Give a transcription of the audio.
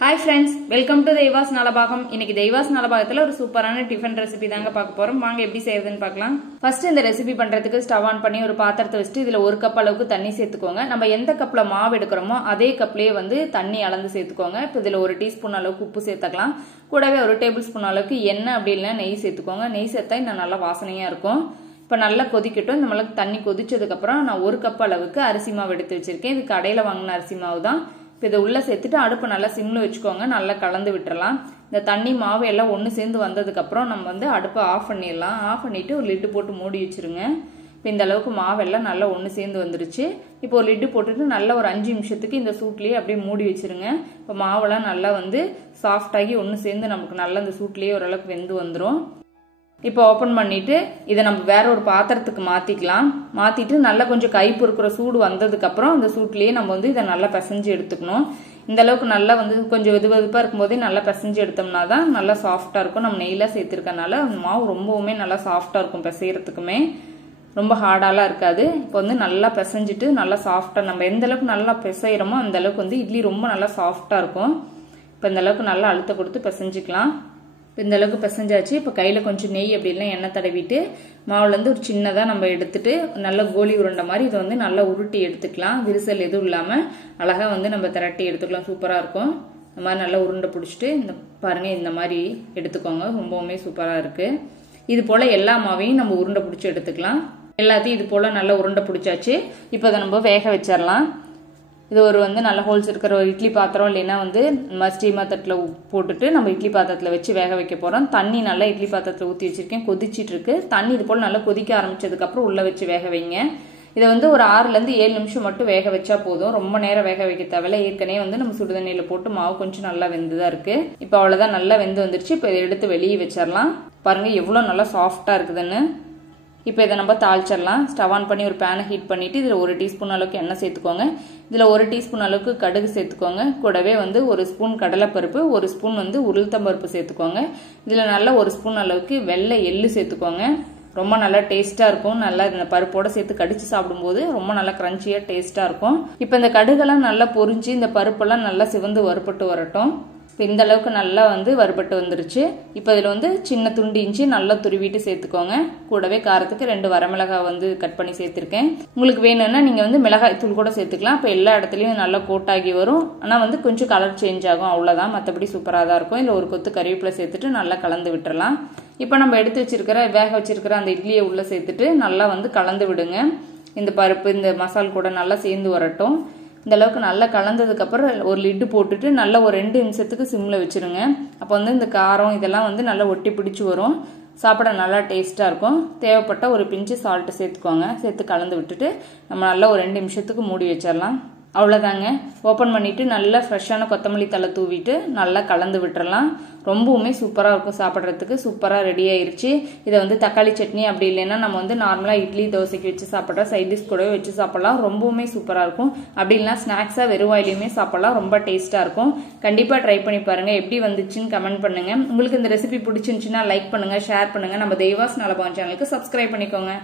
Hi friends, welcome to Deva's Nalabagam. இன்னைக்கு Deva's Nalabagathila ஒரு சூப்பரான டிஃபன் ரெசிபி தாங்க பார்க்க போறோம். வாங்க எப்படி செய்யறதுன்னு பார்க்கலாம். ஃபர்ஸ்ட் இந்த ரெசிபி பண்றதுக்கு ஸ்டவ் ஆன் பண்ணி ஒரு பாத்திரத்தை வச்சிட்டு இதுல 1 கப் அளவுக்கு தண்ணி சேர்த்துக்கோங்க. நம்ம எந்த கப்ல மாவு எடுக்கறோமோ அதே கப்லயே வந்து தண்ணி அளந்து சேர்த்துக்கோங்க. இப்போ இதுல 1 டீஸ்பூன் அளவுக்கு உப்பு சேர்த்துக்கலாம். கூடவே 1 டேபிள்ஸ்பூன் அளவுக்கு எண்ணெய் அப்படி இல்லனா நெய் சேர்த்துக்கோங்க. நெய் சேர்த்தா இன்னும் நல்ல வாசனையா இருக்கும். இப்போ நல்லா கொதிக்கட்டும். இந்த மாதிரி தண்ணி கொதிச்சதுக்கு அப்புறம் நான் 1 கப் அளவுக்கு அரிசி மாவு எடுத்து வச்சிருக்கேன். இது கடையில வாங்குன அரிசி மாவு தான். இப்போ இதை உள்ள சேர்த்துட்டு அடுப்பு நல்லா சிம்ல வச்சுக்கோங்க. நல்லா கலந்து விட்டுறலாம். இந்த தண்ணி மாவு எல்லாம் ஒன்று சேர்ந்து வந்ததுக்கு அப்புறம் நம்ம வந்து அடுப்பை ஆஃப் பண்ணிடலாம். ஆஃப் பண்ணிட்டு ஒரு லிட்டு போட்டு மூடி வச்சிருங்க. இப்போ இந்த அளவுக்கு மாவெல்லாம் நல்லா ஒன்று சேர்ந்து வந்துருச்சு. இப்போ ஒரு லிட்டு போட்டுட்டு நல்லா ஒரு 5 நிமிஷத்துக்கு இந்த சூட்லேயே அப்படியே மூடி வச்சிருங்க. இப்போ மாவெல்லாம் நல்லா வந்து சாஃப்டாகி ஒன்று சேர்ந்து நமக்கு நல்லா இந்த சூட்லேயே ஓரளவுக்கு வெந்து வந்துடும். இப்போ ஓப்பன் பண்ணிட்டு இதை நம்ம வேற ஒரு பாத்திரத்துக்கு மாத்திக்கலாம். மாத்திட்டு நல்லா கொஞ்சம் கை பொறுக்கிற சூடு வந்ததுக்கு அப்புறம் அந்த சூட்லயே நம்ம வந்து இதை நல்லா பிசைஞ்சு எடுத்துக்கணும். இந்த அளவுக்கு நல்லா வந்து கொஞ்சம் வெதுவெதுப்பா இருக்கும்போதே நல்லா பிசைஞ்சு எடுத்தோம்னா தான் நல்லா சாஃப்டா இருக்கும். நம்ம நெய்ல சேர்த்திருக்கனால மாவு ரொம்பவுமே நல்லா சாஃப்டா இருக்கும். பிசையறதுக்குமே ரொம்ப ஹார்டாலாம் இருக்காது. இப்போ வந்து நல்லா பிசைஞ்சிட்டு நல்லா சாஃப்டா நம்ம எந்த அளவுக்கு நல்லா பிசைறோமோ அந்த அளவுக்கு வந்து இட்லி ரொம்ப நல்லா சாஃப்டா இருக்கும். இப்போ இந்த அளவுக்கு நல்லா அழுத்த கொடுத்து பிசைஞ்சிக்கலாம். இந்த அளவுக்கு பிசைஞ்சாச்சு. இப்போ கையில் கொஞ்சம் நெய் அப்படி இல்லை எண்ணெய் தடவிட்டு மாவுலேருந்து ஒரு சின்னதாக நம்ம எடுத்துட்டு நல்லா கோலி உருண்டை மாதிரி இதை வந்து நல்லா உருட்டி எடுத்துக்கலாம். விரிசல் எதுவும் இல்லாமல் அழகாக வந்து நம்ம திரட்டி எடுத்துக்கலாம். சூப்பராக இருக்கும். இந்த மாதிரி நல்லா உருண்டை பிடிச்சிட்டு இந்த பாருங்க இந்த மாதிரி எடுத்துக்கோங்க. ரொம்பவுமே சூப்பராக இருக்கு. இது போல எல்லா மாவையும் நம்ம உருண்டை பிடிச்சி எடுத்துக்கலாம். எல்லாத்தையும் இது போல நல்லா உருண்டை பிடிச்சாச்சு. இப்போ அதை நம்ம வேக வச்சிடலாம். இது ஒரு வந்து நல்ல ஹோல்ஸ் இருக்கிற ஒரு இட்லி பாத்திரம் இல்லைன்னா வந்து ஸ்டீமர் தட்டில் போட்டுட்டு நம்ம இட்லி பாத்திரத்தில் வச்சு வேக வைக்க போகிறோம். தண்ணி நல்லா இட்லி பாத்திரத்தில் ஊற்றி வச்சிருக்கேன். கொதிச்சிட்டு இருக்கு. தண்ணி இது போல் நல்லா கொதிக்க ஆரம்பிச்சதுக்கப்புறம் உள்ளே வச்சு வேக வைங்க. இதை வந்து ஒரு 6லேருந்து 7 நிமிஷம் மட்டும் வேக வச்சா போதும். ரொம்ப நேரம் வேக வைக்க தேவையில்ல. ஏற்கனவே வந்து நம்ம சுடுதண்ணியில் போட்டு மாவு கொஞ்சம் நல்லா வெந்துதான் இருக்கு. இப்போ அவ்வளோதான் நல்லா வெந்து வந்துருச்சு. இப்போ இதை எடுத்து வெளியே வச்சிடலாம். பாருங்க எவ்வளோ நல்லா சாஃப்டாக இருக்குதுன்னு. இப்போ இதை நம்ம தாளிச்சிடலாம். ஸ்டவ் ஆன் பண்ணி ஒரு பேனை ஹீட் பண்ணிட்டு இதில் 1 டீஸ்பூன் அளவுக்கு எண்ணெய் சேர்த்துக்கோங்க. இதில் 1 டீஸ்பூன் அளவுக்கு கடுகு சேர்த்துக்கோங்க. கூடவே வந்து 1 ஸ்பூன் கடலைப்பருப்பு, 1 ஸ்பூன் வந்து உளுத்தம்பருப்பு சேர்த்துக்கோங்க. இதில் நல்லா 1 ஸ்பூன் அளவுக்கு வெள்ளை எள்ளு சேர்த்துக்கோங்க. ரொம்ப நல்லா டேஸ்ட்டாக இருக்கும். நல்லா இந்த பருப்போட சேர்த்து கடிச்சு சாப்பிடும்போது ரொம்ப நல்லா கிரன்ச்சியாக டேஸ்ட்டாக இருக்கும். இப்போ இந்த கடுகெல்லாம் நல்லா பொரிஞ்சு இந்த பருப்பெல்லாம் நல்லா சிவந்து வறுபட்டு வரட்டும். இப்போ இந்த அளவுக்கு நல்லா வந்து வறுபட்டு வந்துருச்சு. இப்போ இதில் வந்து சின்ன துண்டு இஞ்சி நல்லா துருவிட்டு சேர்த்துக்கோங்க. கூடவே காரத்துக்கு 2 வரமிளகாய் வந்து கட் பண்ணி சேர்த்துருக்கேன். உங்களுக்கு வேணும்னா நீங்கள் வந்து மிளகாய் தூள் கூட சேர்த்துக்கலாம். இப்போ எல்லா இடத்துலையும் நல்லா கோட்டாகி வரும். ஆனால் வந்து கொஞ்சம் கலர் சேஞ்ச் ஆகும். அவ்வளோதான். மற்றபடி சூப்பராக தான் இருக்கும். இல்லை ஒரு கொத்து கறிவேப்பிலை சேர்த்துட்டு நல்லா கலந்து விட்டுறலாம். இப்போ நம்ம எடுத்து வச்சிருக்கிற வேக வச்சிருக்கிற அந்த இட்லியை உள்ளே சேர்த்துட்டு நல்லா வந்து கலந்து விடுங்க. இந்த பருப்பு இந்த மசால் கூட நல்லா சேர்ந்து வரட்டும். இந்த அளவுக்கு நல்லா கலந்ததுக்கு அப்புறம் ஒரு லிட்டு போட்டுட்டு நல்லா ஒரு 2 நிமிஷத்துக்கு சிம்ல வச்சிருங்க. அப்போ வந்து இந்த காரம் இதெல்லாம் வந்து நல்லா ஒட்டி பிடிச்சு வரும். சாப்பிட நல்லா டேஸ்டா இருக்கும். தேவைப்பட்ட ஒரு பிஞ்சு சால்ட் சேர்த்துக்கோங்க. சேர்த்து கலந்து விட்டுட்டு நம்ம நல்லா ஒரு 2 நிமிஷத்துக்கு மூடி வச்சிடலாம். அவ்வளோதாங்க. ஓப்பன் பண்ணிட்டு நல்லா ஃப்ரெஷ்ஷான கொத்தமல்லி தழை தூவிட்டு நல்லா கலந்து விட்டுறலாம். ரொம்பவுமே சூப்பராக இருக்கும். சாப்பிட்றதுக்கு சூப்பராக ரெடி ஆயிருச்சு. இதை வந்து தக்காளி சட்னி அப்படி இல்லைன்னா நம்ம வந்து நார்மலாக இட்லி தோசைக்கு வச்சு சாப்பிட்ற சைட் டிஷ் கூடவே வச்சு சாப்பிடலாம். ரொம்பவுமே சூப்பராக இருக்கும். அப்படி இல்லைனா ஸ்நாக்ஸாக வெறும் வாயிலையுமே சாப்பிடலாம். ரொம்ப டேஸ்ட்டாக இருக்கும். கண்டிப்பாக ட்ரை பண்ணி பாருங்க. எப்படி வந்துச்சுன்னு கமெண்ட் பண்ணுங்க. உங்களுக்கு இந்த ரெசிபி பிடிச்சிருந்துச்சுன்னா லைக் பண்ணுங்க, ஷேர் பண்ணுங்க. நம்ம தெய்வாஸ் நலபாகம் சேனலுக்கு சப்ஸ்கிரைப் பண்ணிக்கோங்க.